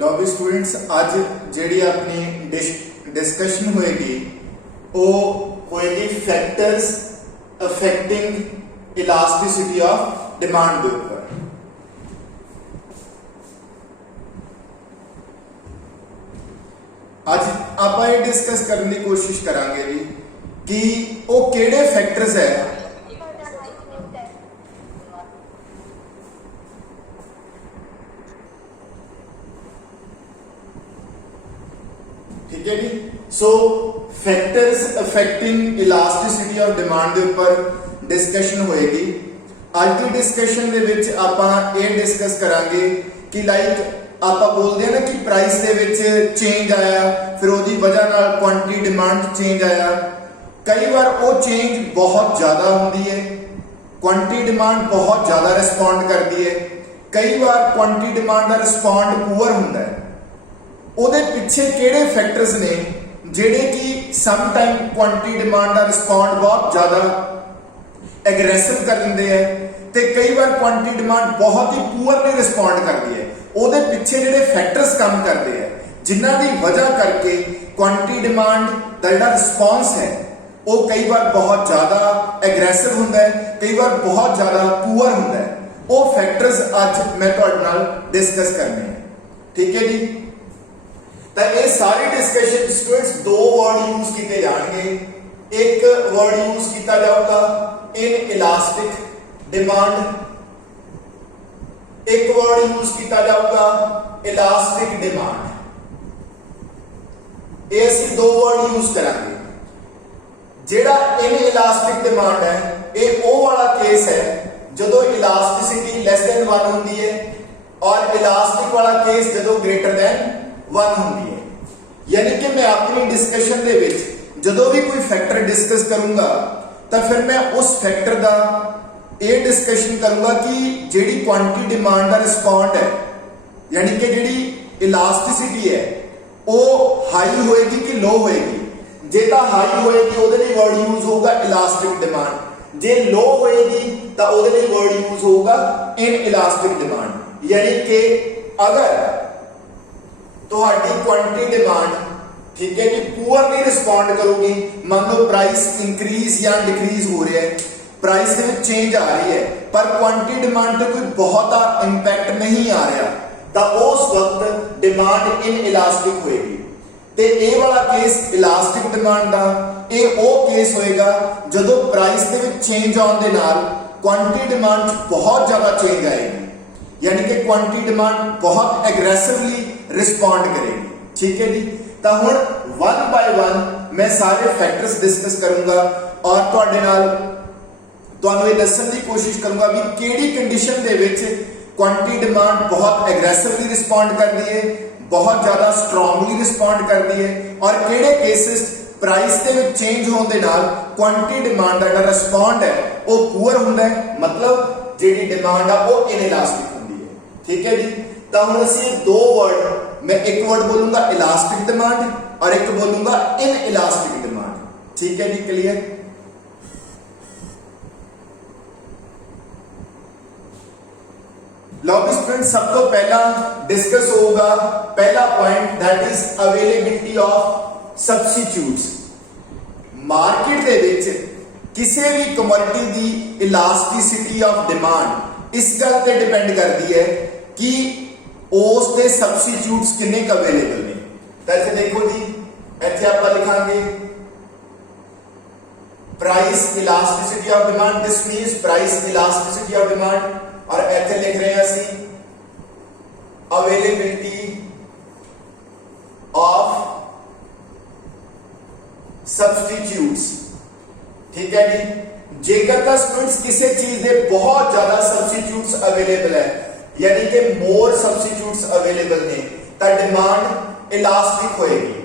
लो भी स्टूडेंट्स अज जी अपनी डिस्कशन होएगी वो होएगी factors affecting elasticity of demand के ऊपर। आज आप ये डिस्कस करने की कोशिश करांगे भी कि वो केड़े फैक्टर्स है ठीक है जी। So factors affecting elasticity of demand के ऊपर डिस्कशन होएगी। आज की डिस्कशन दे विच आपां ये डिस्कस करांगे कि लाइक आप बोलते हैं ना कि प्राइस दे विच चेंज आया, फिर उसकी वजह नाल क्वांटिटी डिमांड चेंज आया। कई बार वो चेंज बहुत ज्यादा होती है, क्वांटिटी डिमांड बहुत ज्यादा रिस्पॉन्ड करती है। कई बार क्वांटिटी डिमांड का रिस्पॉन्ड पुअर होता है। ਉਹਦੇ ਪਿੱਛੇ ਕਿਹੜੇ ਫੈਕਟਰਸ ਨੇ ਜਿਹੜੇ ਕਿ ਸਮ ਟਾਈਮ ਕੁਆਂਟੀਟੀ ਡਿਮਾਂਡ ਦਾ ਰਿਸਪੌਂਡ ਬਹੁਤ ਜ਼ਿਆਦਾ ਐਗਰੈਸਿਵ ਕਰ ਦਿੰਦੇ ਹੈ ਤੇ ਕਈ ਵਾਰ ਕੁਆਂਟੀਟੀ ਡਿਮਾਂਡ ਬਹੁਤ ਹੀ ਪੂਅਰਲੀ ਰਿਸਪੌਂਡ ਕਰਦੀ ਹੈ। ਉਹਦੇ ਪਿੱਛੇ ਜਿਹੜੇ ਫੈਕਟਰਸ ਕੰਮ ਕਰਦੇ ਹੈ ਜਿਨ੍ਹਾਂ ਦੀ ਵਜ੍ਹਾ ਕਰਕੇ ਕੁਆਂਟੀਟੀ ਡਿਮਾਂਡ ਦਾ ਜਿਹੜਾ ਰਿਸਪੌਂਸ ਹੈ ਉਹ ਕਈ ਵਾਰ ਬਹੁਤ ਜ਼ਿਆਦਾ ਐਗਰੈਸਿਵ ਹੁੰਦਾ ਹੈ, ਕਈ ਵਾਰ ਬਹੁਤ ਜ਼ਿਆਦਾ ਪੂਅਰ ਹੁੰਦਾ ਹੈ। ਉਹ ਫੈਕਟਰਸ ਅੱਜ ਮੈਂ ਤੁਹਾਡੇ ਨਾਲ ਡਿਸਕਸ ਕਰਨੇ ਹੈ। ਠੀਕ ਹੈ ਜੀ। तो ये सारी डिस्कशन स्टूडेंट्स दो वर्ड यूज किए जाएंगे। एक वर्ड यूज किया जाऊगा इन इलास्टिक डिमांड, एक वर्ड यूज किया जाऊगा इलास्टिक डिमांड। ये असं दो वर्ड यूज करांगे। जेड़ा इन इलास्टिक डिमांड है ये वो वाला केस है जो इलास्टिसिटी लेस देन 1 होती है और इलास्टिक वाला केस जो ग्रेटर देन 1 होती है। यानी कि मैं अपनी डिस्कशन दे विच जदों भी कोई फैक्टर डिस्कस करूंगा तो फिर मैं उस फैक्टर का ये डिस्कशन करूंगा कि जिहड़ी क्वांटिटी डिमांड का रिस्पॉन्ड है यानी कि जिहड़ी इलास्टिसिटी है वो हाई होएगी कि लो होएगी। जे तो हाई होएगी उहदे लई वर्ड यूज होगा इलास्टिक डिमांड, जे लो होएगी तो उहदे लई वर्ड यूज होगा इन इलास्टिक डिमांड। यानी कि अगर ਤੁਹਾਡੀ ਕੁਆਂਟੀਟੀ ਡਿਮਾंड ठीक है कि पुअरली रिस्पॉन्ड करोगी, मान लो प्राइस इंक्रीज या डिक्रीज हो रहा है, प्राइस में चेंज आ रही है पर क्वांटिटी डिमांड पे कोई बहुत इंपैक्ट नहीं आ रहा तो उस वक्त डिमांड इन इलास्टिक होएगी। ते ये वाला केस इलास्टिक डिमांड का ये वो केस होएगा जो प्राइस दे विच चेंज आउण दे नाल क्वांटिटी डिमांड बहुत ज्यादा चेंज आएगी। यानी कि क्वांटिटी डिमांड बहुत एग्रेसिवली रिस्पॉन्ड करेगी। ठीक है जी। तो हुण 1 बाय 1 मैं सारे फैक्टर्स डिस्कस करूंगा और तुहाडे नाल तुहानूं ये दस्सण दी कोशिश करूंगा भी किहड़ी कंडीशन दे विच क्वांटिटी डिमांड बहुत एग्रेसिवली रिस्पॉन्ड करदी है, बहुत ज्यादा स्ट्रांगली रिस्पॉन्ड करदी है और किहड़े केसेस प्राइस दे विच चेंज होण दे नाल क्वांटिटी डिमांड दा रिस्पॉन्ड है वो पुअर हुंदा है, मतलब जिहड़ी डिमांड आ वो इनइलास्टिक हुंदी है। ठीक है जी। तो हम असीं दो वर्ड, मैं एक वर्ड बोलूंगा इलास्टिक डिमांड और एक बोलूंगा इन इलास्टिक डिमांड। ठीक है जी, क्लियर। लो स्टूडेंट सब तो पहला डिस्कस होगा पहला point that is availability of substitutes. Market दे विच किसी भी कमोडिटी दी इलास्टिसिटी ऑफ डिमांड इस गल ते डिपेंड करती है कि उस दे सब्स्टिट्यूट्स किन्ने अवेलेबल ने। तो इत्थे देखो जी, इत्थे आपां लिखांगे price elasticity of demand, this means price elasticity of demand और इत्थे लिख रहे हैं असीं अवेलेबिलिटी ऑफ सब्स्टिट्यूट्स। ठीक है जी। जेकर तो स्टूडेंट्स किसी चीज के बहुत ज्यादा सब्स्टिट्यूट्स अवेलेबल है यानी कि मोर सब्स्टिट्यूट्स अवेलेबल ने तो डिमांड इलास्टिक होएगी।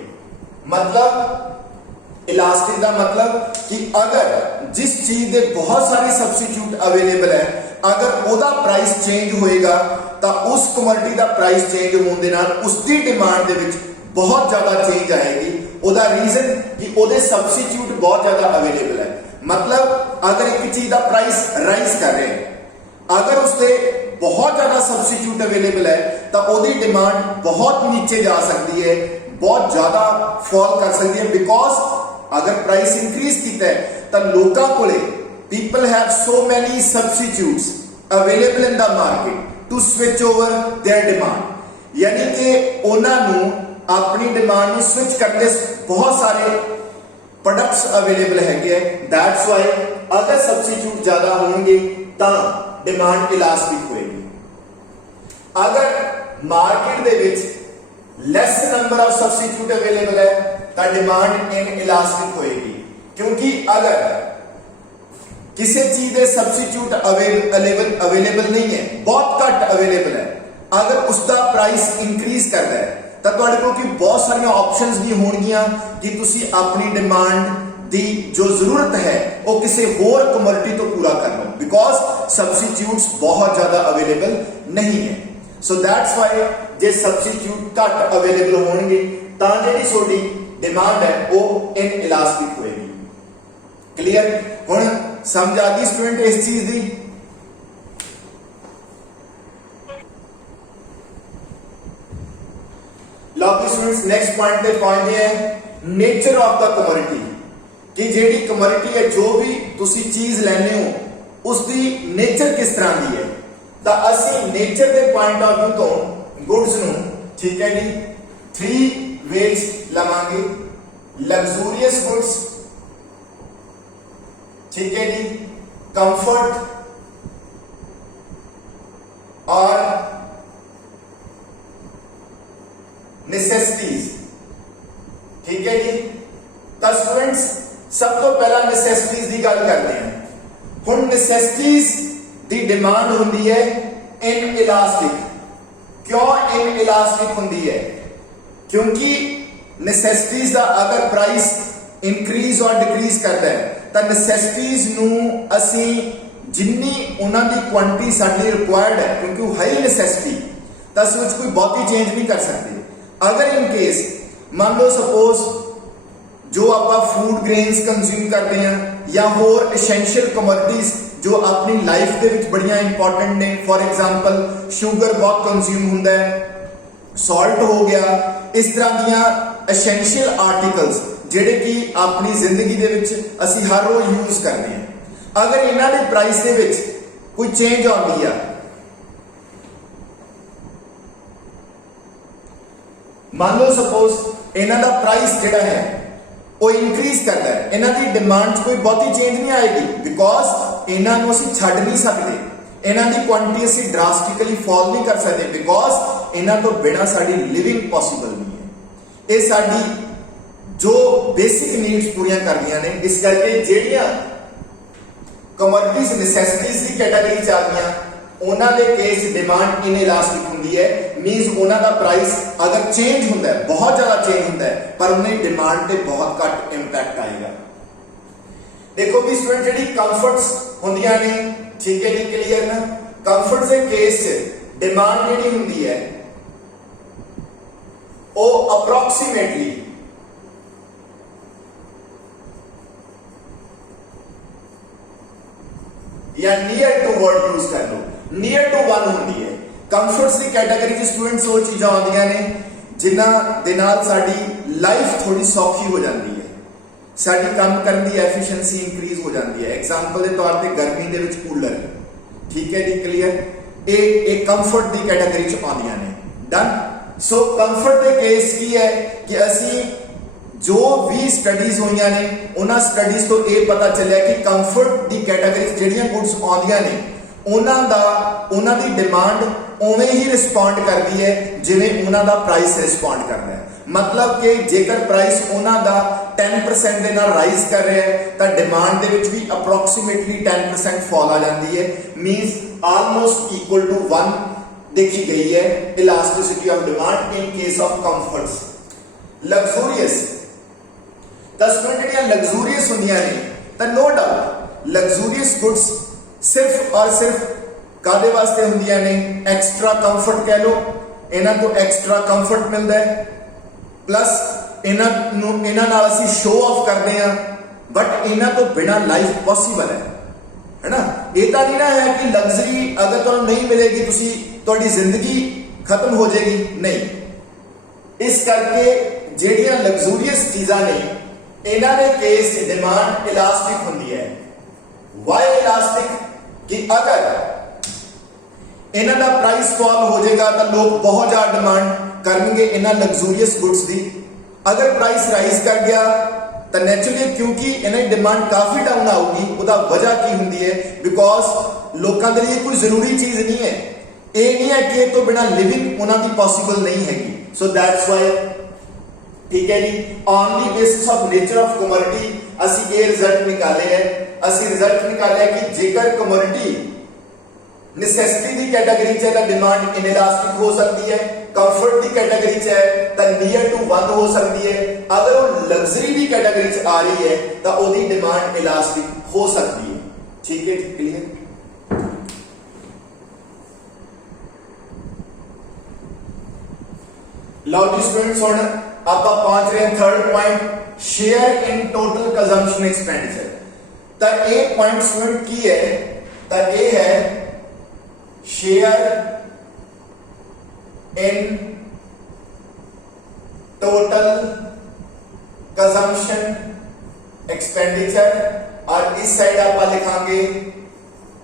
मतलब इलास्टिक का मतलब कि अगर जिस चीज के बहुत सारे सब्स्टिट्यूट अवेलेबल है अगर ओदा प्राइस चेंज होएगा तो उस कमोडिटी का प्राइस चेंज होने दे नाल उसकी डिमांड दे विच बहुत ज्यादा चेंज आएगी। ओदा रीजन कि ओदे सब्स्टिट्यूट बहुत ज्यादा अवेलेबल है। मतलब अगर एक चीज का प्राइस राइज कर रहे हैं, अगर उसके बहुत ज्यादा सब्स्टिट्यूट अवेलेबल है ਤਾਂ ਉਹਦੀ ਡਿਮਾਂਡ ਬਹੁਤ ਨੀਚੇ ਜਾ ਸਕਦੀ ਹੈ, ਬਹੁਤ ਜ਼ਿਆਦਾ ਫਾਲ ਕਰ ਸਕਦੀ ਹੈ। ਬਿਕੋਜ਼ ਅਗਰ ਪ੍ਰਾਈਸ ਇੰਕਰੀਜ਼ ਕੀਤਾ ਹੈ ਤਾਂ ਲੋਕਾਂ ਕੋਲੇ people have so many substitutes available in the market to switch over their demand, यानी कि ਉਹਨਾਂ ਨੂੰ ਆਪਣੀ ਡਿਮਾਂਡ ਨੂੰ ਸਵਿਚ ਕਰਨ ਦੇ ਬਹੁਤ ਸਾਰੇ ਪ੍ਰੋਡਕਟਸ ਅਵੇਲੇਬਲ ਹੈਗੇ ਹੈ। ਦੈਟਸ ਵਾਈ ਅਗਰ ਸਬਸਟੀਟਿਊਟ ਜ਼ਿਆਦਾ ਹੋਣਗੇ ਤਾਂ ਡਿਮਾਂਡ ਇਲਾਸਟਿਕ ਹੋਏਗੀ। ਅਗਰ ਮਾਰਕੀਟ ਦੇ ਵਿੱਚ ਲੈਸ ਨੰਬਰ ਆਫ ਸਬਸਟੀਟਿਊਟ ਅਵੇਲੇਬਲ ਹੈ ਤਾਂ ਡਿਮਾਂਡ ਇਨਇਲਾਸਟਿਕ ਹੋਏਗੀ, ਕਿਉਂਕਿ ਅਗਰ ਕਿਸੇ ਚੀਜ਼ ਦੇ ਸਬਸਟੀਟਿਊਟ ਅਵੇਲੇਬਲ ਨਹੀਂ ਹੈ, ਬਹੁਤ ਘੱਟ ਅਵੇਲੇਬਲ ਹੈ, ਅਗਰ ਉਸ ਦਾ ਪ੍ਰਾਈਸ ਇਨਕਰੀਜ਼ ਕਰਦਾ ਹੈ ਤਾਂ ਤੁਹਾਡੇ ਕੋਲ ਕੀ ਬਹੁਤ ਸਾਰੀਆਂ ਆਪਸ਼ਨਸ ਵੀ ਹੋਣਗੀਆਂ ਕਿ ਤੁਸੀਂ ਆਪਣੀ ਡਿਮਾਂਡ ਦੀ ਜੋ ਜ਼ਰੂਰਤ ਹੈ ਉਹ ਕਿਸੇ ਹੋਰ ਕਮੋਡਿਟੀ ਤੋਂ ਪੂਰਾ ਕਰ ਲਓ, ਬਿਕੋਜ਼ ਸਬਸਟੀਟਿਊਟਸ ਬਹੁਤ ਜ਼ਿਆਦਾ ਅਵੇਲੇਬਲ ਨਹੀਂ ਹੈ। ਸੋ ਦੈਟਸ ਵਾਈ ਜੇ ਸਬਸਟੀਟਿਊਟ ਘੱਟ ਅਵੇਲੇਬਲ ਹੋਣਗੇ ਤਾਂ ਜਿਹੜੀ ਤੁਹਾਡੀ ਡਿਮਾਂਡ ਹੈ ਉਹ ਇਨਇਲਾਸਟਿਕ ਹੋਏਗੀ। ਕਲੀਅਰ? ਹੁਣ ਸਮਝ ਆ ਗਈ ਸਟੂਡੈਂਟ ਇਸ ਚੀਜ਼ ਦੀ? ਲਓ ਸਟੂਡੈਂਟਸ ਨੈਕਸਟ ਪੁਆਇੰਟ ਤੇ ਪਹੁੰਚਦੇ ਹਾਂ, ਨੇਚਰ ਆਫ ਦਾ ਕਮੋਡਿਟੀ, ਕਿ ਜਿਹੜੀ ਕਮੋਡਿਟੀ ਹੈ, ਜੋ ਵੀ ਤੁਸੀਂ ਚੀਜ਼ ਲੈਣੇ ਹੋ ਉਸ ਦੀ ਨੇਚਰ ਕਿਸ ਤਰ੍ਹਾਂ ਦੀ ਹੈ। ਤਾਂ ਅਸੀਂ ਨੇਚਰ ਦੇ ਪੁਆਇੰਟ ਆਫ ਵਿਊ ਤੋਂ ਗੁੱਡਸ ਨੂੰ, ਠੀਕ ਹੈ ਜੀ, 3 ਵੇਜ਼ ਲਵਾਂਗੇ। ਲਗਜ਼ੂਰੀਅਸ ਗੁੱਡਸ, ठीक है जी, कंफर्ट और नेसेसिटीज, ठीक है जी। तो स्टूडेंट्स सब तो पहला नेसेसिटीज की गल करते हैं। हुण नेसेसिटीज की डिमांड होंदी है इनइलास्टिक। क्यों इनइलास्टिक होंदी है? क्योंकि नेसेसिटीज का अगर प्राइस इंक्रीज और डिक्रीज करता है ਤਾਂ ਨੈਸੈਸਿਟੀਜ਼ ਨੂੰ ਅਸੀਂ ਜਿੰਨੀ ਉਹਨਾਂ ਦੀ ਕੁਆਂਟੀਟੀ ਸਾਡੀ ਰਿਕੁਆਇਰਡ ਹੈ, ਕਿਉਂਕਿ ਉਹ ਹੈ ਹੀ ਨੈਸੈਸਿਟੀ, ਤਾਂ ਅਸੀਂ ਉਸ ਕੋਈ ਬਹੁਤੀ ਚੇਂਜ ਨਹੀਂ ਕਰ ਸਕਦੇ। ਅਗਰ ਇਨ ਕੇਸ ਮੰਨ ਲਓ ਸਪੋਜ਼ ਜੋ ਆਪਾਂ ਫੂਡ ਗ੍ਰੇਨਸ ਕੰਜ਼ਿਊਮ ਕਰਦੇ ਹਾਂ ਜਾਂ ਹੋਰ ਐਸੈਂਸ਼ੀਅਲ ਕਮੋਡਿਟੀਜ਼ ਜੋ ਆਪਣੀ ਲਾਈਫ ਦੇ ਵਿੱਚ ਬੜੀਆਂ ਇੰਪੋਰਟੈਂਟ ਨੇ, ਫੋਰ ਐਗਜ਼ਾਮਪਲ ਸ਼ੂਗਰ ਬਹੁਤ ਕੰਜ਼ਿਊਮ ਹੁੰਦਾ ਹੈ, ਸਾਲਟ ਹੋ ਗਿਆ, ਇਸ ਤਰ੍ਹਾਂ ਦੀਆਂ ਐਸੈਂਸ਼ੀਅਲ ਆਰਟੀਕਲਸ ਜਿਹੜੇ ਕਿ ਆਪਣੀ ਜ਼ਿੰਦਗੀ ਦੇ ਵਿੱਚ ਅਸੀਂ ਹਰ ਰੋਜ਼ ਯੂਜ਼ ਕਰਦੇ ਹਾਂ। ਅਗਰ ਇਹਨਾਂ ਦੇ ਪ੍ਰਾਈਸ ਦੇ ਵਿੱਚ ਕੋਈ ਚੇਂਜ ਆਉਂਦੀ ਆ, ਮੰਨ ਲਓ ਸਪੋਜ਼ ਇਹਨਾਂ ਦਾ ਪ੍ਰਾਈਸ ਜਿਹੜਾ ਹੈ ਉਹ ਇਨਕਰੀਜ਼ ਕਰਦਾ ਹੈ, ਇਹਨਾਂ ਦੀ ਡਿਮਾਂਡ 'ਚ ਕੋਈ ਬਹੁਤੀ ਚੇਂਜ ਨਹੀਂ ਆਏਗੀ, ਬਿਕੋਜ਼ ਇਹਨਾਂ ਨੂੰ ਅਸੀਂ ਛੱਡ ਨਹੀਂ ਸਕਦੇ, ਇਹਨਾਂ ਦੀ ਕੁਆਂਟੀਟੀ ਅਸੀਂ ਡਰਾਸਟਿਕਲੀ ਫਾਲ ਨਹੀਂ ਕਰ ਸਕਦੇ, ਬਿਕੋਜ਼ ਇਹਨਾਂ ਤੋਂ ਬਿਨਾਂ ਸਾਡੀ ਲਿਵਿੰਗ ਪੋਸੀਬਲ ਨਹੀਂ ਹੈ। ਇਹ ਸਾਡੀ ਜੋ ਬੇਸਿਕ ਨੀਡਸ ਪੂਰੀਆਂ ਕਰਦੀਆਂ ਨੇ। ਇਸ ਕਰਕੇ ਜਿਹੜੀਆਂ ਕਮੋਡਿਟੀਜ਼ ਨੈਸੈਸਿਟੀਜ਼ ਦੀ ਕੈਟਾਗਰੀ ਚ ਆ ਗਈਆਂ ਉਹਨਾਂ ਦੇ ਕੇਸ ਡਿਮਾਂਡ ਇਨਇਲਾਸਟਿਕ ਹੁੰਦੀ ਹੈ। ਮੀਨਸ ਉਹਨਾਂ ਦਾ ਪ੍ਰਾਈਸ ਅਗਰ ਚੇਂਜ ਹੁੰਦਾ ਹੈ, ਬਹੁਤ ਜ਼ਿਆਦਾ ਚੇਂਜ ਹੁੰਦਾ ਹੈ, ਪਰ ਉਹਨਾਂ ਦੀ ਡਿਮਾਂਡ ਤੇ ਬਹੁਤ ਘੱਟ ਇੰਪੈਕਟ ਆਏਗਾ। ਦੇਖੋ ਵੀ ਸਟੂਡੈਂਟ ਜਿਹੜੀ ਕੰਫਰਟਸ ਹੁੰਦੀਆਂ ਨੇ, ਠੀਕ ਹੈ ਜੀ, ਕਲੀਅਰ ਨਾ? ਕੰਫਰਟਸ ਦੇ ਕੇਸ ਚ ਡਿਮਾਂਡ ਜਿਹੜੀ ਹੁੰਦੀ ਹੈ ਉਹ ਅਪਰੋਕਸੀਮੇਟਲੀ या नियर टू वर्ड यूज कर लो, नियर टू 1 होंदी है। कंफर्ट्स की कैटेगरी च स्टूडेंट्स वो चीज़ां आउंदियां ने जिन्हां दे नाल साडी लाइफ थोड़ी सौखी हो जाती है, साडी काम करने की एफिशिएंसी इंक्रीज हो जाती है। एग्जांपल के तौर पर गर्मी दे विच कूलर, ठीक है जी, क्लीयर? एक कंफर्ट की कैटेगरी च आउंदियां ने। डन? सो कंफर्ट के केस की है कि असी जो भी स्टडीज हुई ने उन्होंने स्टडीज तो यह पता चलिया कि कंफर्ट की कैटेगरी ਜਿਹੜੀਆਂ गुड्स आउंदियां ने उन्हों की डिमांड उवें ही रिस्पॉन्ड करती है जिवें उन्हों का प्राइस रिस्पॉन्ड करता है। मतलब कि जेकर प्राइस उन्हों का 10% के नाल राइज कर रहा है तो डिमांड के भी अप्रोक्सीमेटली 10% फॉल आ जाती है। मीनस ऑलमोस्ट इक्वल टू 1 देखी गई है elasticity of demand in case of comforts. Luxurious, luxurious होंदियां ने तो नो डाउट लग्जूरियस गुड्स सिर्फ और सिर्फ कादे वास्ते होंदियां ने? एक्स्ट्रा कंफर्ट कह लो, इन्हां को एक्स्ट्रा कंफर्ट मिलता है, प्लस इन्हां नाल असीं शो ऑफ करते हैं, बट इन्हां तो बिना लाइफ पॉसीबल है ना? ये तो नहीं ना है कि लग्जरी अगर तुहानूं नहीं मिलेगी तुसीं तुहाडी जिंदगी खत्म हो जाएगी? नहीं। इस करके ਜਿਹੜੀਆਂ ਲਗਜ਼ੂਰੀਅਸ ਚੀਜ਼ਾਂ ਨੇ ਇਹਨਾਂ ਦੇ ਕੇਸ 'ਚ ਡਿਮਾਂਡ ਇਲਾਸਟਿਕ ਹੁੰਦੀ ਹੈ। Why elastic? ਕਿ ਅਗਰ ਇਹਨਾਂ ਦਾ ਪ੍ਰਾਈਸ ਫਾਲ ਹੋ ਜਾਏਗਾ ਤਾਂ ਲੋਕ ਬਹੁਤ ਜ਼ਿਆਦਾ ਡਿਮਾਂਡ ਕਰਨਗੇ ਇਹਨਾਂ ਲਗਜ਼ੂਰੀਅਸ ਗੁੱਡਸ ਦੀ। ਅਗਰ ਪ੍ਰਾਈਸ ਰਾਈਜ਼ ਕਰ ਗਿਆ ਤਾਂ ਨੈਚੁਰਲੀ ਕਿਉਂਕਿ ਇਹਨਾਂ ਦੀ ਡਿਮਾਂਡ ਕਾਫੀ ਡਾਊਨ ਆਊਗੀ। ਉਹਦਾ ਵਜ੍ਹਾ ਕੀ ਹੁੰਦੀ ਹੈ? ਬਿਕੋਜ਼ ਲੋਕਾਂ ਦੇ ਲਈ ਕੋਈ ਜ਼ਰੂਰੀ ਚੀਜ਼ ਨਹੀਂ ਹੈ। ਇਹ ਨਹੀਂ ਹੈ ਕਿ ਇਹ ਤੋਂ ਬਿਨਾਂ ਲਿਵਿੰਗ ਉਹਨਾਂ ਦੀ ਪੋਸੀਬਲ ਨਹੀਂ ਹੈਗੀ। ਸੋ ਦੈਟਸ ਵਾਈ, ठीक है जी, on the basis of nature of commodity ਅਸੀਂ ਇਹ ਰਿਜ਼ਲਟ ਨਿਕਾਲੇ ਹੈ। ਅਸੀਂ ਰਿਜ਼ਲਟ ਨਿਕਾਲਿਆ ਕਿ ਜੇਕਰ ਕਮੋडिटी ਨੈਸੈਸਿਟੀ ਦੀ ਕੈਟਾਗਰੀ 'ਚ ਹੈ ਤਾਂ ਡਿਮਾਂਡ ਇਨਇਲਾਸਟਿਕ ਹੋ ਸਕਦੀ ਹੈ। ਕੰਫਰਟ ਦੀ ਕੈਟਾਗਰੀ 'ਚ ਹੈ ਤਾਂ ਨੀਅਰ ਟੂ 1 ਹੋ ਸਕਦੀ ਹੈ। ਅਗਰ ਉਹ ਲਗਜ਼ਰੀ ਦੀ ਕੈਟਾਗਰੀ 'ਚ ਆ ਰਹੀ ਹੈ ਤਾਂ ਉਹਦੀ ਡਿਮਾਂਡ ਇਲਾਸਟਿਕ ਹੋ ਸਕਦੀ ਹੈ। ਠੀਕ ਹੈ ਜੀ, ਕਲੀਅਰ? ਲਓ ਜੀ ਸਟੂਡੈਂਟਸ, ਹੁਣ ਆਪਾਂ पहुंच रहे हैं third point, share in total consumption expenditure. तो ये पॉइंट स्टूडेंट की है? तो ये है share in total consumption expenditure और इस साइड आप लिखांगे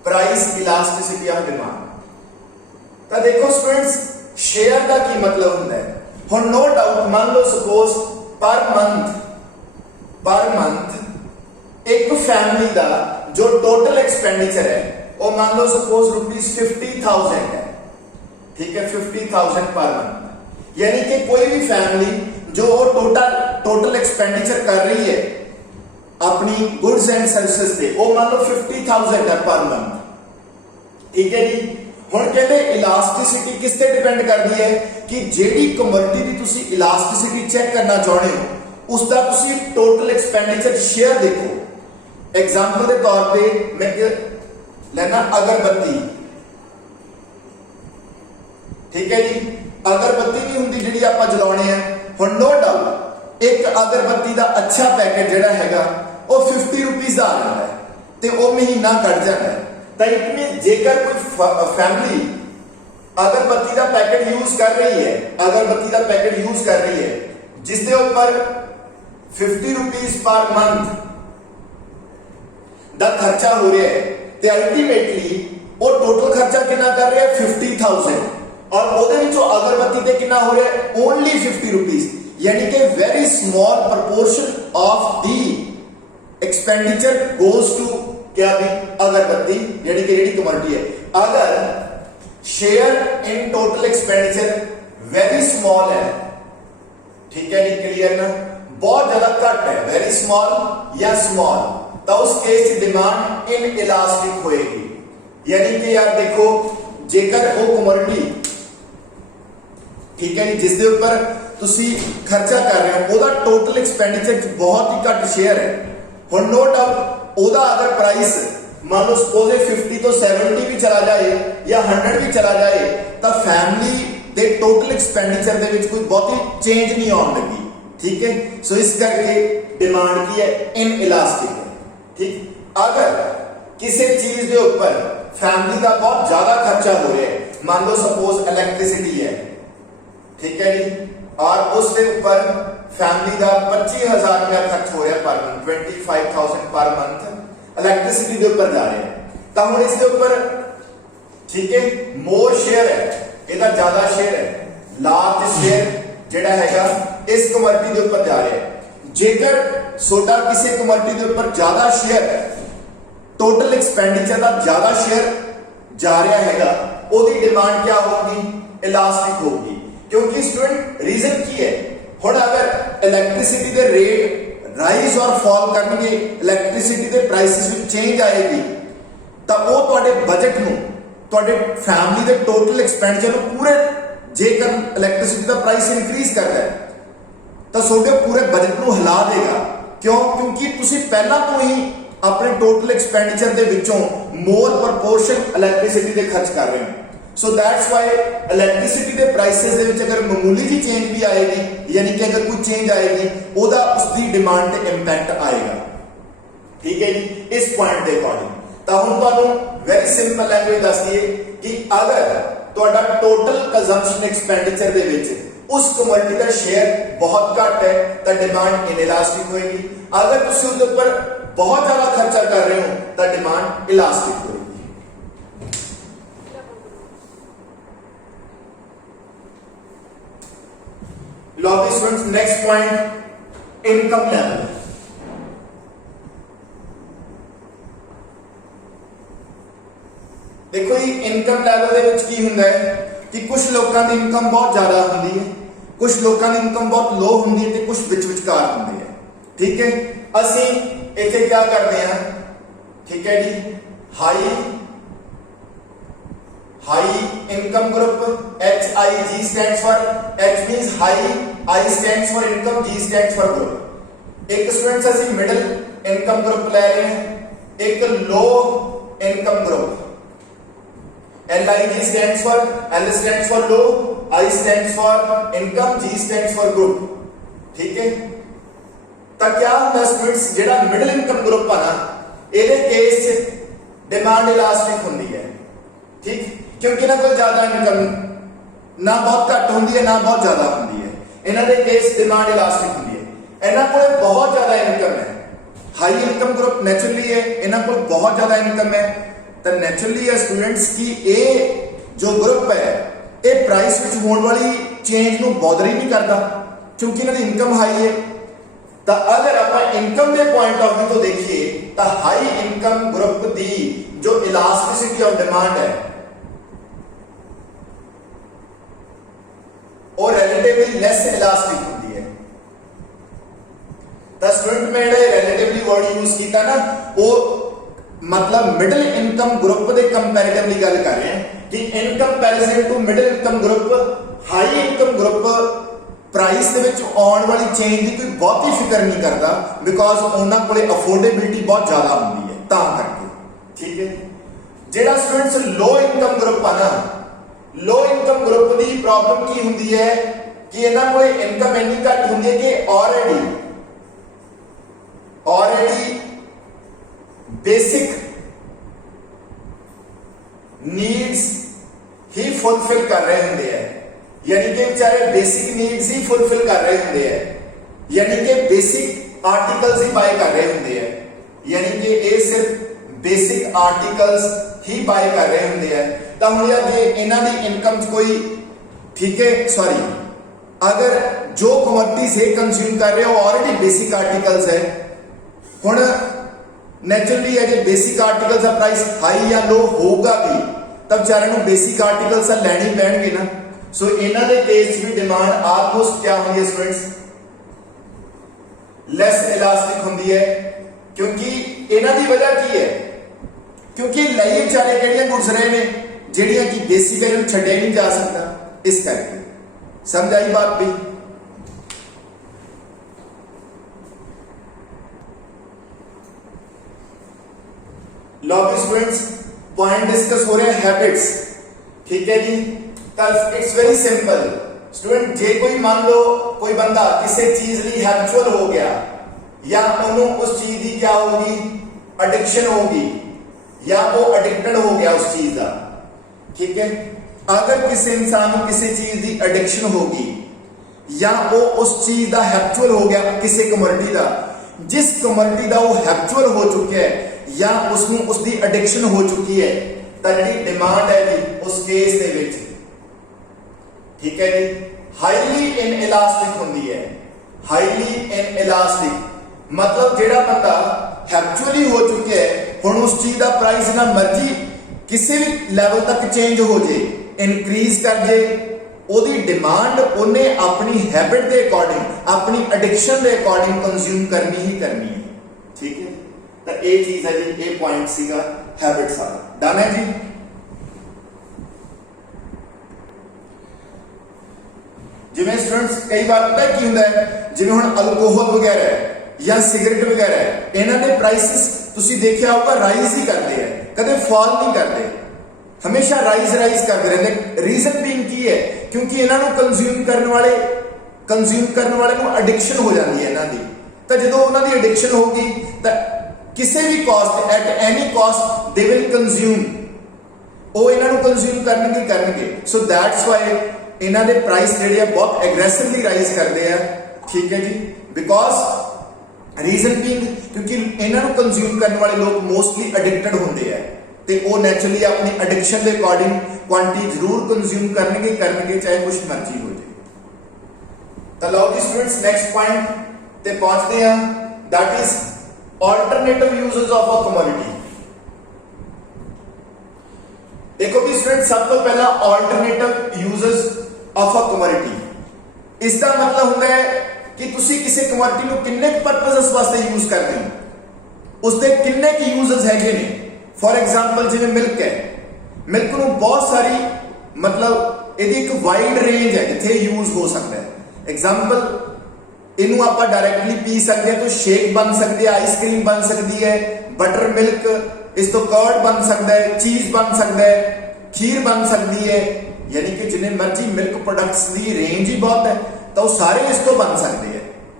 प्राइस इलास्टिसिटी ऑफ डिमांड। तो देखो स्टूडेंट्स, शेयर का की मतलब होता है? ਹੁਣ नो डाउट मान लो सपोज पर मंथ एक फैमिली का जो टोटल एक्सपेंडिचर है वो मान लो सपोज ₹50,000 है। ठीक है, 50,000 पर मंथ। यानी कि कोई भी फैमिली जो टोटल एक्सपेंडिचर कर रही है अपनी गुड्स एंड सर्विसेज पे, वो मान लो 50,000 है पर मंथ। ठीक है जी। ਹੁਣ ਕਹਿੰਦੇ ਇਲਾਸਟਿਸਿਟੀ ਕਿਸ ਤੇ ਡਿਪੈਂਡ ਕਰਦੀ ਹੈ? ਕਿ ਜਿਹੜੀ ਕਮੋਡਿਟੀ ਦੀ ਤੁਸੀਂ ਇਲਾਸਟਿਸਿਟੀ ਚੈੱਕ ਕਰਨਾ ਚਾਹੁੰਦੇ ਹੋ ਉਸ ਦਾ ਤੁਸੀਂ ਟੋਟਲ ਐਕਸਪੈਂਡੀਚਰ ਸ਼ੇਅਰ ਦੇਖੋ। एग्जाम्पल के तौर पे मैं लेना अगरबत्ती। ठीक है जी, अगरबत्ती भी होंगी जी आप जलाने हैं। हुण नो डाउट एक अगरबत्ती का अच्छा पैकेट जिहड़ा हैगा वो 50 रुपीज़ का आ जाता है तो वो महीना कट जाता है। तो इट मीन जेकर कोई फैमिली अगरबत्ती का पैकेट यूज कर रही है, अगरबत्ती का पैकेट यूज कर रही है जिसके ऊपर 50 रुपीज़ पर मंथ का खर्चा हो रहा है तो अल्टीमेटली वो टोटल खर्चा कितना कर रहे हैं 50,000 और वो अगरबत्ती पे कितना हो रहा है ओनली 50 रुपीज़। यानी कि very small proportion of the expenditure goes to क्या भी अगरबत्ती यानी कि रेडी कमोडिटी है। अगर share in total expenditure very small है, ठीक है, क्लियर ना, बहुत ज्यादा कट है, वेरी स्मॉल या स्मॉल, तो उस केस डिमांड इन इलास्टिक होएगी। यानी कि यार देखो जेकर वो कमोडिटी ठीक है जी जिसके ऊपर तुसी खर्चा कर रहे हो ओदा टोटल एक्सपेंडिचर बहुत ही घट शेयर है। हुण नो डाउट ओदा अगर प्राइस मान लो सपोज 50 तो 70 भी चला जाए या 100 भी चला जाए तो फैमिली दे टोटल एक्सपेंडिचर दे विच कोई बहुत चेंज नहीं आने लगी। ठीक है, सो इस करके डिमांड की है इन इलास्टिक है। ठीक, अगर किसी चीज के ऊपर फैमिली का बहुत ज्यादा खर्चा हो रहा है, मान लो सपोज इलेक्ट्रिसिटी है, ठीक है जी, और उसके ऊपर फैमिली का 25,000 रुपया खर्च हो रहा है per month, 25,000 per month electricity के ऊपर जा रहे हैं तो हम इसके ऊपर ठीक है मोर शेयर है, ਇਹਦਾ ज्यादा शेयर है, लार्ज शेयर ਜਿਹੜਾ ਹੈਗਾ इस कमोडिटी के ऊपर जा रहा है। जेकर सोडा किसी कमोडिटी के ऊपर ज्यादा शेयर टोटल एक्सपेंडिचर का ज्यादा शेयर जा रहा हैगा ਉਹਦੀ डिमांड क्या होगी इलास्टिक होगी। क्योंकि स्टूडेंट रीजन की है हुण अगर इलेक्ट्रिसिटी के रेट राइज और फॉल करनगे, इलेक्ट्रिसिटी के प्राइसेस में चेंज आएगी तो वो तुहाडे बजट नूं तुहाडे फैमिली के टोटल एक्सपेंडिचर पूरे जेकर इलेक्ट्रिसिटी का प्राइस इंक्रीज करता है तो सोडे पूरे बजट नूं हिला देगा। क्यों? क्योंकि तुसी पहला तो ही अपने टोटल एक्सपेंडिचर के विचों मोर प्रपोर्शन इलेक्ट्रिसिटी के खर्च कर रहे हो। सो दैट्स वाई इलेक्ट्रिसिटी के प्राइसेस दे विच अगर मामूली जी चेंज भी आएगी यानी कि अगर कोई चेंज आएगी ओदा उसकी डिमांड ते इंपैक्ट आएगा। ठीक है जी, इस पॉइंट के अकॉर्डिंग तो हम तुहानूं वेरी सिंपल लैंग्वेज दस दिए कि अगर ਤੁਹਾਡਾ ਟੋਟਲ ਕੰਜ਼ੰਪਸ਼ਨ ਐਕਸਪੈਂਡੀਚਰ ਦੇ ਵਿੱਚ ਉਸ ਕਮੋਡਿਟੀ ਦਾ ਸ਼ੇਅਰ ਬਹੁਤ ਘੱਟ ਹੈ ਤਾਂ ਡਿਮਾਂਡ ਇਨਇਲਾਸਟਿਕ ਹੋਏਗੀ। ਅਗਰ ਤੁਸੀਂ ਉਹਦੇ ਉੱਪਰ ਬਹੁਤ ਜ਼ਿਆਦਾ ਖਰਚਾ ਕਰ ਰਹੇ ਹੋ ਤਾਂ ਡਿਮਾਂਡ ਇਲਾਸਟਿਕ ਹੋਏਗੀ। ਲਓ ਵੀ students, next point income level. देखो जी इनकम लैवल ਦੇ ਵਿੱਚ ਕੀ ਹੁੰਦਾ ਹੈ ਕਿ ਕੁਝ ਲੋਕਾਂ ਦੀ ਇਨਕਮ ਬਹੁਤ ਜ਼ਿਆਦਾ ਹੁੰਦੀ ਹੈ, ਕੁਝ ਲੋਕਾਂ ਦੀ ਇਨਕਮ ਬਹੁਤ ਲੋ ਹੁੰਦੀ ਹੈ ਤੇ ਕੁਝ ਵਿਚਕਾਰ ਹੁੰਦੀ ਹੈ। ਠੀਕ ਹੈ, ਅਸੀਂ ਇੱਥੇ ਕੀ ਕਰਦੇ ਹਾਂ, ਠੀਕ ਹੈ ਜੀ, high income group HIG stands for, H means high, I stands for income, G stands for group। एक स्टूडेंट्स ਅਸੀਂ मिडिल इनकम ग्रुप ले रहे हैं, एक low income group LIG stands for, L stands for low, I stands for income, G stands for group। ठीक है, ਤਾਂ क्या ਹੁੰਦਾ स्टूडेंट्स, ਜਿਹੜਾ मिडिल इनकम ग्रुप ਆ ਨਾ ਇਹਦੇ ਕੇਸ 'ਚ डिमांड इलास्टिक ਹੁੰਦੀ है। ठीक, क्योंकि ना कोई ज्यादा इनकम ना बहुत घट होंगी है ना बहुत ज्यादा होंगी है, इन्हां दे केस डिमांड इलास्टिक होंगी है। इन्हां कोल बहुत ज्यादा इनकम है, हाई इनकम ग्रुप नेचुरली है, इन्हां कोल बहुत ज्यादा इनकम है, तो नेचुरली है स्टूडेंट्स की ये जो ग्रुप है ये प्राइस विच होने वाली चेंज नूं बॉदर ही नहीं करता क्योंकि इन्हां दी इनकम हाई है। तो अगर आप इनकम के पॉइंट ऑफ व्यू तो देखिए तो हाई इनकम ग्रुप की जो इलास्टिसिटी ऑफ डिमांड है वो रिलेटिवली लेस इलास्टिक होती है। तो स्टूडेंट में रिलेटिवली वर्ड यूज किया ना वो मतलब मिडिल इनकम ग्रुप के कंपैरेटिवली गल कर रहे हैं कि in comparison to middle income group high income group price दे विच आउण वाली चेंज की कोई बहुती फिक्र नहीं करता बिकॉज उन्हां कोले अफोर्डेबिलिटी बहुत ज्यादा होंदी है तां करके। ठीक है, जेड़ा स्टूडेंट्स लो इनकम ग्रुप है ना, लो इनकम ग्रुप की प्रॉब्लम की होंदी है कि इन्हां कोले इनकम इन्नी घट होंदी है कि ऑलरेडी बेसिक नीड्स ही फुलफिल कर रहे होंगे हैं, यानी कि बेचारे बेसिक नीड्स ही फुलफिल कर रहे होंगे हैं, यानी कि बेसिक आर्टिकल्स ही बाय कर रहे होंगे हैं, यानी कि ये सिर्फ बेसिक आर्टिकल्स ही बाय कर रहे होंगे हैं। तो हम जे इन्हां दी इनकम कोई, ठीक है सॉरी, अगर जो कमोडिटीज ये कंज्यूम कर रहे हो ऑलरेडी बेसिक आर्टिकल्स है, हुण नेचुरली है कि बेसिक आर्टिकल्स का प्राइस हाई या लो होगा भी तब बेचारे नूं बेसिक आर्टिकल्स लैने पैणगे ना। सो इन्हां दे केस भी डिमांड ऑलमोस्ट क्या होंदी है स्टूडेंट्स, लेस इलास्टिक होंदी है क्योंकि इन्हां दी वजह की है, क्योंकि लई बेचारे किहड़ियां गुड्स रहे ने जिहड़ियां कि बेसिकली नूं छड्डिया नहीं जा सकता, इस करके समझ आई बात भी। लो भी स्टूडेंट्स पॉइंट डिस्कस हो रहे हैं हैबिट्स। ठीक है जी, इट्स वेरी सिंपल स्टूडेंट, जे कोई मान लो कोई बंदा किसी चीज लिए हैबिचुअल हो गया या उन्होंने उस चीज की क्या होगी एडिक्शन होगी या वो एडिक्टेड हो गया उस चीज का। ठीक है, अगर किसी इंसान को किसी चीज की एडिक्शन होगी या वो उस चीज का हैबिचुअल हो गया किसी कमोडिटी का, जिस कमोडिटी का वो हैबिचुअल हो चुका है या उसनों उसकी एडिक्शन हो चुकी है तो जी डिमांड है जी उस केस दे विच, ठीक है जी, हाईली इन इलास्टिक होंदी है। हाईली इन इलास्टिक मतलब जेड़ा बंदा हैबिचुअली हो चुका है हुण उस चीज का प्राइस ना मर्जी किसी भी लैवल तक चेंज हो जाए, इनक्रीज कर जाए, ओदी डिमांड उन्हें अपनी हैबिट के अकॉर्डिंग अपनी एडिक्शन के अकॉर्डिंग कंज्यूम करनी ही करनी है। ठीक है, तो ये चीज है जी, ये पॉइंट सीगा हैबिट्स वाला। डन है जी। जिवें स्टूडेंट्स कई बार पता है की हुंदा है, जिवें हुण अल्कोहल वगैरह है या सिगरेट वगैरह है, इन्हां दे प्राइसेस तुसीं देखिया होगा राइज ही करते हैं, कदे फॉल नहीं करते, हमेशा राइज करते रहते। रीजन बीइंग की है क्योंकि इन्हां नूं कंज्यूम करने वाले नूं एडिक्शन हो जाती है इन्हां दी। तो जदों उन्हां दी एडिक्शन होगी तो किसी भी cost at any cost they will consume, ਉਹ ਇਹਨਾਂ ਨੂੰ ਕੰਜ਼ਿਊਮ ਕਰਨਗੇ ਸੋ ਦੈਟਸ ਵਾਈ ਇਹਨਾਂ ਦੇ ਪ੍ਰਾਈਸ ਜਿਹੜੇ ਆ ਬਹੁਤ ਐਗਰੈਸਿਵਲੀ ਰਾਈਜ਼ ਕਰਦੇ ਆ ਠੀਕ ਹੈ ਜੀ ਬਿਕੋਜ਼ ਰੀਜ਼ਨ ਬੀਇੰਗ ਕਿਉਂਕਿ ਇਹਨਾਂ ਨੂੰ ਕੰਜ਼ਿਊਮ ਕਰਨ ਵਾਲੇ ਲੋਕ ਮੋਸਟਲੀ ਐਡਿਕਟਡ ਹੁੰਦੇ ਆ ਤੇ ਉਹ ਨੈਚੁਰਲੀ ਆਪਣੀ ਐਡਿਕਸ਼ਨ ਦੇ ਅਕੋਰਡਿੰਗ ਕੁਆਂਟੀਟੀ ਜ਼ਰੂਰ ਕੰਜ਼ਿਊਮ ਕਰਨਗੇ ਚਾਹੇ ਕੁਛ ਮਰਜ਼ੀ ਹੋ ਜਾਏ ਤਾਂ ਲਓ ਜੀ ਸਟੂਡੈਂਟਸ ਨੈਕਸਟ ਪੁਆਇੰਟ ਤੇ ਪਹੁੰਚਦੇ ਆ that is alternative uses of a commodity देखो भी स्टूडेंट सब तो पहला alternative uses of a commodity इसका मतलब होता है कि तुसी किसी commodity ਨੂੰ ਕਿੰਨੇ purposes ਵਾਸਤੇ यूज ਕਰਦੇ ਹੋ ਉਸਦੇ ਕਿੰਨੇ ਕੀ uses ਹੈਗੇ ਨੇ ਫॉर एग्जांपल ਜਿਵੇਂ ਮਿਲਕ ਹੈ ਮਿਲਕ ਨੂੰ ਬਹੁਤ ਸਾਰੀ ਮਤਲਬ ਇਹਦੀ ਇੱਕ ਵਾਈਡ ਰੇਂਜ ਹੈ ਜਿੱਥੇ ਯੂਜ਼ ਹੋ ਸਕਦਾ ਹੈ एग्जांपल ਇਹਨੂੰ ਆਪਾਂ ਡਾਇਰੈਕਟਲੀ ਪੀ ਸਕਦੇ ਹਾਂ ਤਾਂ ਸ਼ੇਕ ਬਣ ਸਕਦੀ ਹੈ ਆਈਸਕ੍ਰੀਮ ਬਣ ਸਕਦੀ ਹੈ ਬਟਰ ਮਿਲਕ ਇਸ ਤੋਂ ਕਰਡ ਬਣ ਸਕਦਾ ਹੈ ਚੀਜ਼ ਬਣ ਸਕਦਾ ਹੈ ਖੀਰ ਬਣ ਸਕਦੀ ਹੈ ਯਾਨੀ ਕਿ ਜਿੰਨੇ ਮਰਜ਼ੀ ਮਿਲਕ ਪ੍ਰੋਡਕਟਸ ਦੀ ਰੇਂਜ ਹੀ ਬਹੁਤ ਹੈ ਤਾਂ ਉਹ ਸਾਰੇ ਇਸ ਤੋਂ ਬਣ ਸਕਦੇ ਹੈ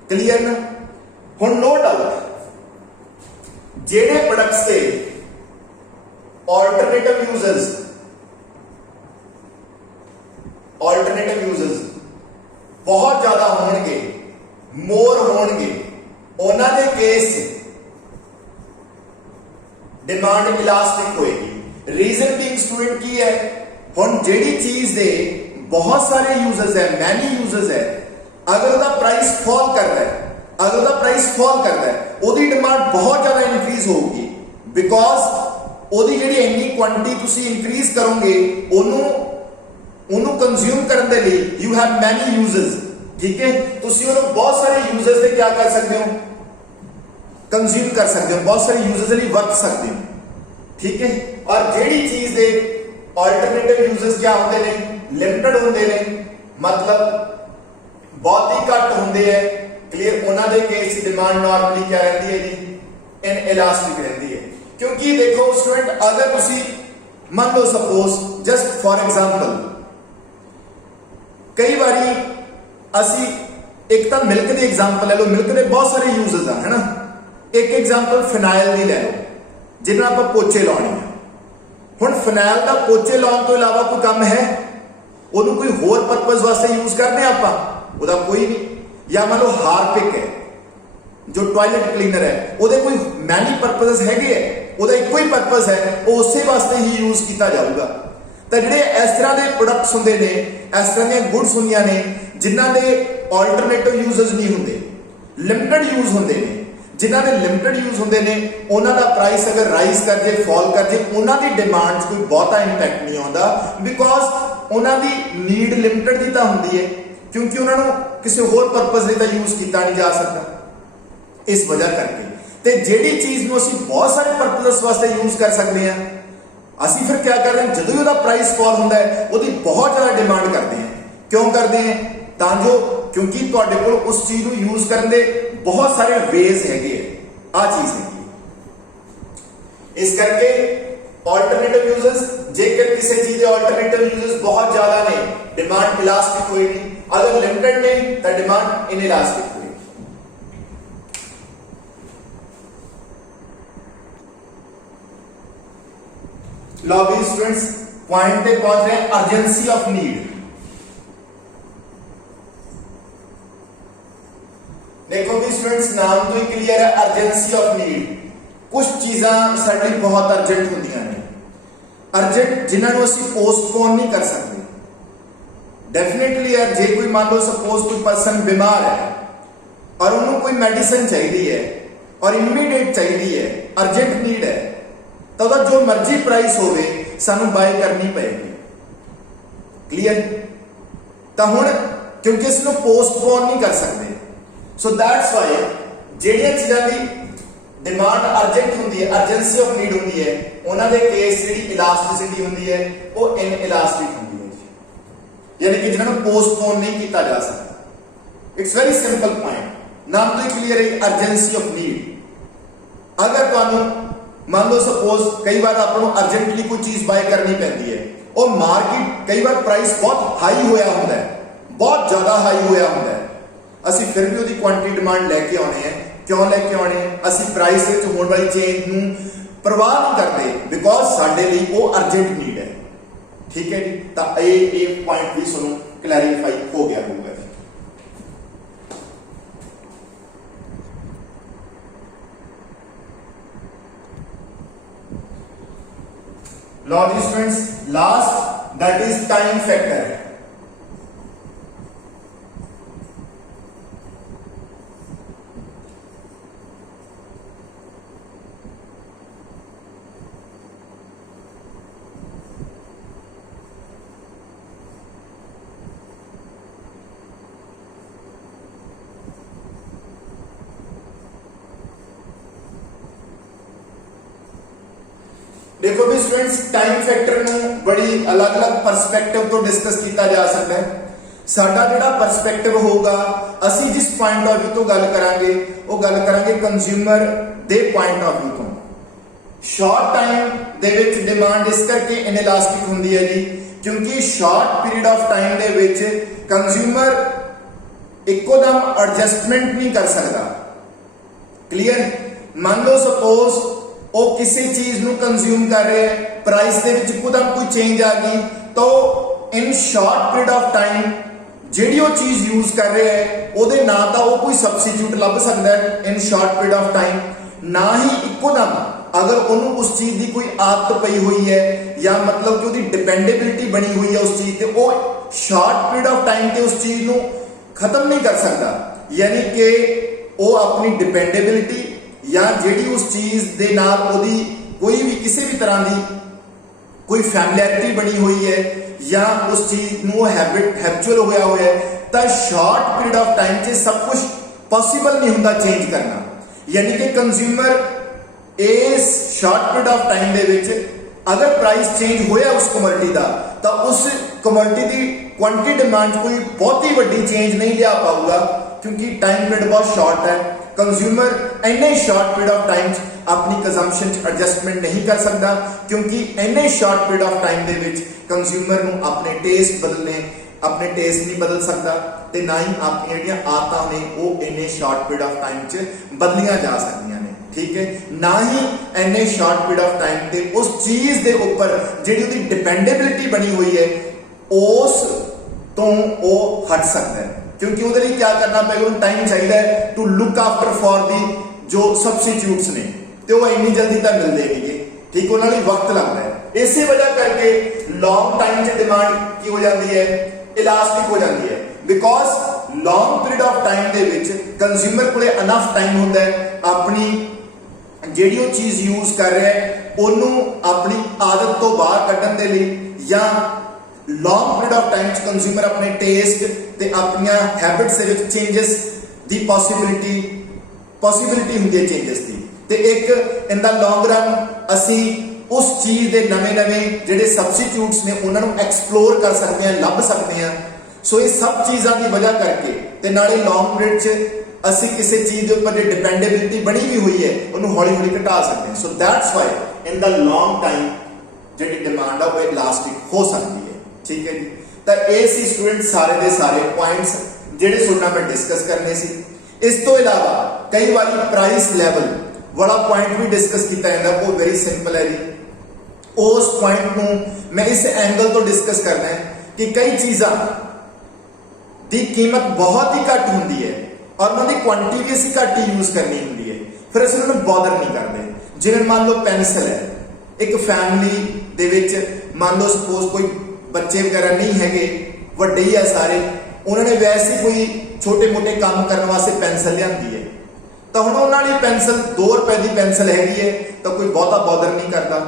ਕਲੀਅਰ ਨਾ ਹੁਣ ਨੋ ਡਾਊਟ ਜਿਹੜੇ ਪ੍ਰੋਡਕਟਸ ਦੇ ਆਲਟਰਨੇਟਿਵ ਯੂਜ਼ਸ ਬਹੁਤ ਜ਼ਿਆਦਾ ਹੋਣਗੇ ਮੋਰ ਹੋਣਗੇ ਉਹਨਾਂ ਦੇ ਕੇਸ डिमांड इलास्टिक होएगी रीजन बीइंग स्टूडेंट की है हुण जेडी चीज दे बहुत सारे यूजर्स है मैनी यूजर्स है अगर उसका प्राइस फॉल करता है ओदी डिमांड बहुत ज्यादा इंक्रीज होगी बिकॉज ओदी जेडी इन्नी क्वांटिटी तुसी इंक्रीज करोगे ओनू कंज्यूम करने दे लई यू हैव मैनी यूजर्स ठीक है तुसी ओनू बहुत सारे यूजर्स दे क्या कर सकते हो कंज्यूम कर सकते हो बहुत सारे यूजर्स लिए वरत सकते हो ठीक है और जेडी चीज दे अल्टरनेटिव यूजर्स क्या होते हैं लिमिटेड होते हैं मतलब बहुत ही घट होंगे है क्लियर उन्होंने केस डिमांड नॉर्मली क्या रहती है जी इनइलास्टिक रहती है क्योंकि देखो स्टूडेंट अगर तुसी मान लो सपोज जस्ट फॉर एग्जांपल कई बारी असी एक तो मिल्क की एग्जांपल ले लो मिल्क के बहुत सारे यूजर्स है ना एक एग्जांपल फिनाइल की ले लो जिन्हें आप पोचे लाने हुण फिनाइल का पोचे लाने तो इलावा कोई काम है उन्होंने कोई होर परपज वास्ते यूज करते हैं आप कोई नहीं या मान लो हार्पिक है जो टॉयलेट क्लीनर है वो कोई मैनी परपज है वो एक ही परपज है वो उस वास्ते ही यूज किया जाऊगा तो ਜਿਹੜੇ इस तरह के प्रोडक्ट्स होंगे ने इस तरह दी गुड्स होंदियां ने जिन्हां दे अल्टरनेटिव यूजेस नहीं होंगे लिमिटेड यूज होंगे ने जिन्हां दे लिमिटेड यूज होंगे ने उन्हां दा प्राइस अगर राइज कर जाए फॉल कर जाए उन्हां दी डिमांड कोई बहुता इंपैक्ट नहीं आता बिकॉज उन्हां दी नीड लिमिटेड दी तां हुंदी है क्योंकि उन्हां नूं किसी होर पर्पज लई तां यूज किया नहीं जा सकता इस वजह करके ते जिहड़ी चीज़ नूं असीं बहुत सारे पर्पजेस वास्ते यूज कर सकते हैं असीं फिर क्या कर रहे हैं जदों उहदा प्राइस फॉल हुंदा है उहदी बहुत ज़्यादा डिमांड करते हैं क्यों करते हैं तां जो क्योंकि तुहाडे कोल उस चीज़ नूं यूज करन दे बहुत सारे वेज हैगे आ चीज हैगी इस करके अल्टरनेटिव यूजर्स जेकर किसी चीज के अल्टरनेटिव यूजर्स बहुत ज्यादा ने डिमांड इलास्टिक होएगी अगर लिमिटेड ने तो डिमांड इनइलास्टिक होएगी लो भी स्टूडेंट्स पॉइंट पे पहुंच रहे हैं अर्जेंसी ऑफ नीड देखो भी स्टूडेंट्स नाम तो ही क्लियर है अर्जेंसी ऑफ नीड कुछ चीज़ां साडे लिए बहुत अर्जेंट होंदियां ने अर्जेंट जिन्होंने असीं पोस्टपोन नहीं कर सकते डेफिनेटली यार जे कोई मान लो सपोज कोई पर्सन बीमार है और उन्होंने कोई मेडिसिन चाहिए है और इमीडिएट चाहिए है अर्जेंट नीड है तो जो मर्जी प्राइस होवे सानू बाय करनी पएगी क्लियर तो हुण क्योंकि इसनूं पोस्टपोन नहीं कर सकते सो दैट्स वाई ਜਿਹੜੀਆਂ ਚੀਜ਼ਾਂ ਦੀ डिमांड अर्जेंट होंदी है अर्जेंसी ऑफ नीड होंदी है उन्होंने केस जी इलास्टिसिटी होंदी है वो इनइलास्टिक होंदी है यानी कि जिन्होंने पोस्टपोन नहीं किया जा सकता इट्स वेरी सिंपल पॉइंट नाम तो क्लियर है अर्जेंसी ऑफ नीड अगर तुहानू मान लो सपोज कई बार आपको अर्जेंटली कोई चीज बाय करनी पैंदी है और मार्केट कई बार प्राइस बहुत हाई होया होंदा है बहुत ज्यादा हाई होया होंदा है ਅਸੀਂ ਫਿਰ ਵੀ ਉਹਦੀ ਕੁਆਂਟੀਟੀ ਡਿਮਾਂਡ ਲੈ ਕੇ ਆਉਣੇ ਆ ਕਿਉਂ ਲੈ ਕੇ ਆਉਣੇ ਆ ਅਸੀਂ ਪ੍ਰਾਈਸ ਵਿੱਚ ਹੋਣ ਵਾਲੀ ਚੇਂਜ ਨੂੰ ਪਰਵਾਹ ਨਹੀਂ ਕਰਦੇ ਬਿਕੋਜ਼ ਸਾਡੇ ਲਈ ਉਹ ਅਰਜੈਂਟ ਨੀਡ ਹੈ ठीक है जी। तो ये पॉइंट भी सुनो क्लैरिफाई हो गया होगा जी। लो जी students, last that is time factor. देखो भी स्टूडेंट्स, टाइम फैक्टर ਨੂੰ बड़ी अलग अलग परस्पेक्टिव तो डिस्कस किया जा सकता है। साडा जिहड़ा परस्पेक्टिव होगा, ਅਸੀਂ जिस पॉइंट ऑफ व्यू तो गल करांगे वो गल करांगे कंज्यूमर दे पॉइंट ऑफ व्यू तो। शॉर्ट टाइम दे विच डिमांड इस करके इनइलास्टिक हुंदी है जी, क्योंकि शॉर्ट पीरियड ऑफ टाइम दे विच कंज्यूमर इकोदम एडजस्टमेंट नहीं कर सकता। क्लियर? मान लो सपोज वो किसी चीज ਨੂੰ कंज्यूम कर रहे हैं, प्राइस ਦੇ ਵਿੱਚ ਇੱਕਦਮ ਕੋਈ ਚੇਂਜ ਆ ਗਈ, तो in short period of time ਜਿਹੜੀ ਉਹ ਚੀਜ਼ ਯੂਜ਼ ਕਰ ਰਿਹਾ ਹੈ ਉਹਦੇ ਨਾ ਤਾਂ ਉਹ ਕੋਈ ਸਬਸਟੀਟਿਊਟ ਲੱਭ ਸਕਦਾ ਹੈ ਇਨ ਸ਼ਾਰਟ ਪੀਰੀਅਡ ਆਫ ਟਾਈਮ, ਨਾ ਹੀ ਇੱਕਦਮ ਅਗਰ ਉਹਨੂੰ ਉਸ ਚੀਜ਼ ਦੀ ਕੋਈ ਆਦਤ ਪਈ ਹੋਈ ਹੈ ਜਾਂ मतलब ਕਿ ਉਹਦੀ ਡਿਪੈਂਡੇਬਿਲਿਟੀ ਬਣੀ ਹੋਈ ਹੈ ਉਸ ਚੀਜ਼ ਤੇ, ਉਹ ਸ਼ਾਰਟ ਪੀਰੀਅਡ ਆਫ ਟਾਈਮ ਤੇ ਉਸ ਚੀਜ਼ ਨੂੰ ਖਤਮ ਨਹੀਂ ਕਰ ਸਕਦਾ। ਯਾਨੀ ਕਿ ਉਹ ਆਪਣੀ ਡਿਪੈਂਡੇਬਿਲਿਟੀ ਜਾਂ ਜਿਹੜੀ ਉਸ ਚੀਜ਼ ਦੇ ਨਾਲ ਉਹਦੀ ਕੋਈ ਵੀ ਕਿਸੇ ਵੀ ਤਰ੍ਹਾਂ ਦੀ ਕੋਈ ਫੈਮਿਲਿਅਰਿਟੀ ਬਣੀ ਹੋਈ ਹੈ ਜਾਂ ਉਸ ਚੀਜ਼ ਨੂੰ ਹੈਬਿਚੁਅਲ ਹੋਇਆ ਹੋਇਆ ਹੈ, ਤਾਂ ਸ਼ਾਰਟ ਪੀਰੀਅਡ ਆਫ ਟਾਈਮ 'ਚ ਸਭ ਕੁਝ ਪੋਸੀਬਲ ਨਹੀਂ ਹੁੰਦਾ ਚੇਂਜ ਕਰਨਾ। ਯਾਨੀ ਕਿ ਕੰਜ਼ਿਊਮਰ ਇਸ ਸ਼ਾਰਟ ਪੀਰੀਅਡ ਆਫ ਟਾਈਮ ਦੇ ਵਿੱਚ ਅਗਰ ਪ੍ਰਾਈਸ ਚੇਂਜ ਹੋਇਆ ਉਸ ਕਮੋਡਿਟੀ ਦਾ, ਤਾਂ ਉਸ ਕਮੋਡਿਟੀ ਦੀ ਕੁਆਂਟੀਟੀ ਡਿਮਾਂਡ ਕੋਈ ਬਹੁਤੀ ਵੱਡੀ ਚੇਂਜ ਨਹੀਂ ਲਿਆ ਪਾਊਗਾ, ਕਿਉਂਕਿ ਟਾਈਮ ਪੀਰੀਅਡ ਬਹੁਤ ਸ਼ਾਰਟ ਹੈ। कंज्यूमर इन्ने शॉर्ट पीरियड ऑफ टाइम अपनी कंजम्पशन एडजस्टमेंट नहीं कर सकता, क्योंकि इन्ने शॉर्ट पीरियड ऑफ टाइम दे विच कंज्यूमर नूं अपने टेस्ट बदलने, अपने टेस्ट नहीं बदल सकता, ते ना ही अपनी जिहड़ियां आदतां ने वो इन्ने शॉर्ट पीरियड ऑफ टाइम च बदलियां जा सकदियां ने। ठीक है, ना ही इन्ने शॉर्ट पीरियड ऑफ टाइम ते उस चीज दे उपर जिहड़ी उहदी डिपेंडेबिलिटी बनी हुई है उस तो वो हट सकता है, क्योंकि उहदे लई क्या करना पेगा, उहनूं टाइम चाहिए to look after for the जो सबस्टिट्यूट्स ने, तो वो इन्नी जल्दी तो मिलते नहीं। ठीक, उन्होंने वक्त लगता है। इसी वजह करके लॉन्ग टाइम से डिमांड की हो जाती है, इलास्टिक हो जाती है, because long period of time दे विच कंज्यूमर को इनफ टाइम होता है अपनी जिहड़ी वो चीज़ यूज कर रहा है उन्होंने अपनी आदत तो बाहर कड्ढण दे लई, या long period of time consumer अपने टेस्ट ते अपनी habits they which changes the possibility हुंदी है चेंजेस दी, ते एक इन द लॉन्ग रन असी उस चीज दे नवे जिहड़े सबस्टिट्यूट्स ने उन्हां नूं एक्सप्लोर कर सकते हैं, लभ सकते हैं। सो ये सब चीज़ां की वजह करके ते नाले लॉन्ग पीरियड च असी किसी चीज़ के उपर डिपेंडेबिलिटी बनी भी हुई है उन्होंने हौली हौली घटा सकते हैं। So that's why in the long time जिहड़ी डिमांड है वो इलास्टिक हो सकती है। ठीक है जी, तो ये सी स्टूडेंट सारे दे सारे पॉइंट्स जिहड़े सुनना मैं डिस्कस करने सी। इस तो इलावा कई बार प्राइस लैवल वाला पॉइंट भी डिस्कस किया जाता है, वो वेरी सिंपल है जी। उस पॉइंट को मैं इस एंगल तो डिस्कस करना है कि कई चीज़ां की कीमत बहुत ही घट होंगी है और उन्होंने क्वांटिटी भी असीं घट ही यूज करनी होंगी है, फिर असीं उन्होंने बॉदर नहीं करते। जिवें मान लो पेंसिल है, एक फैमिली दे विच मान लो सपोज कोई बच्चे वगैरह नहीं है, वड्डे ही है सारे, उन्होंने वैसे कोई छोटे मोटे काम करने वास्ते पेंसिल लियांदी है, तो हुण उन्हां लई पेंसिल 2 रुपए की पेंसिल हैगी है तो कोई बहुता बॉदर नहीं करता।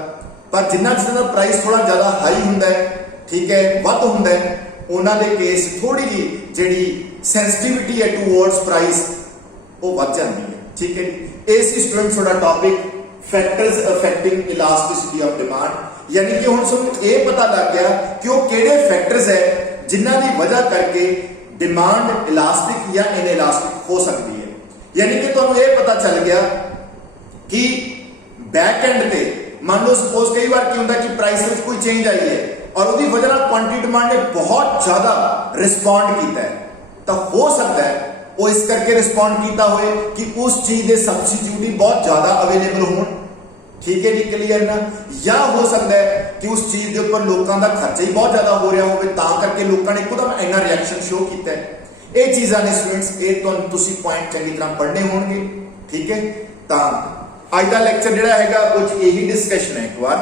पर जिन्ना जिन्ना प्राइस थोड़ा ज़्यादा हाई हुंदा है, ठीक है, वध हुंदा है, उन्हां दे केस थोड़ी जी जिहड़ी सेंसिटिविटी है टूवर्ड्स प्राइस वो वध जाती है। ठीक है, इस स्टूडेंट थोड़ा topic factors affecting elasticity of demand, यानी कि हुण तुहानूं ये पता लग गया कि वो किहड़े फैक्टर्स है जिन्हां दी वजह करके डिमांड इलास्टिक या इनइलास्टिक हो सकती है। यानी कि तुहानूं ये पता चल गया कि बैक एंड पे मान लो सपोज कई बार की होंदा कि प्राइस में कोई चेंज आई है और उसकी वजह से क्वांटिटी डिमांड ने बहुत ज्यादा रिस्पॉन्ड किया है, तो हो सकता है वो इस करके रिस्पॉन्ड किया होए कि उस चीज के सब्सटीट्यूट ही बहुत ज्यादा अवेलेबल हो। ठीक है जी, क्लियर ना? या हो सकता है ਕਿ ਉਸ ਚੀਜ਼ ਦੇ ਉੱਪਰ ਲੋਕਾਂ ਦਾ ਖਰਚਾ ਹੀ ਬਹੁਤ ਜ਼ਿਆਦਾ ਹੋ ਰਿਹਾ ਹੋਵੇ, ਤਾਂ ਕਰਕੇ ਲੋਕਾਂ ਨੇ ਇੱਕਦਮ ਇੰਨਾ ਰਿਐਕਸ਼ਨ ਸ਼ੋ ਕੀਤਾ ਹੈ। ਇਹ ਚੀਜ਼ਾਂ ਨੇ ਸਟੂਡੈਂਟਸ, ਇਹ ਤੁਹਾਨੂੰ ਤੁਸੀਂ ਪੁਆਇੰਟ ਚੰਗੀ ਤਰ੍ਹਾਂ ਪੜ੍ਹਨੇ ਹੋਣਗੇ। ਠੀਕ ਹੈ, ਤਾਂ ਅੱਜ ਦਾ ਲੈਕਚਰ ਜਿਹੜਾ ਹੈਗਾ ਉਹ 'ਚ ਇਹੀ ਡਿਸਕਸ਼ਨ ਹੈ। ਇੱਕ ਵਾਰ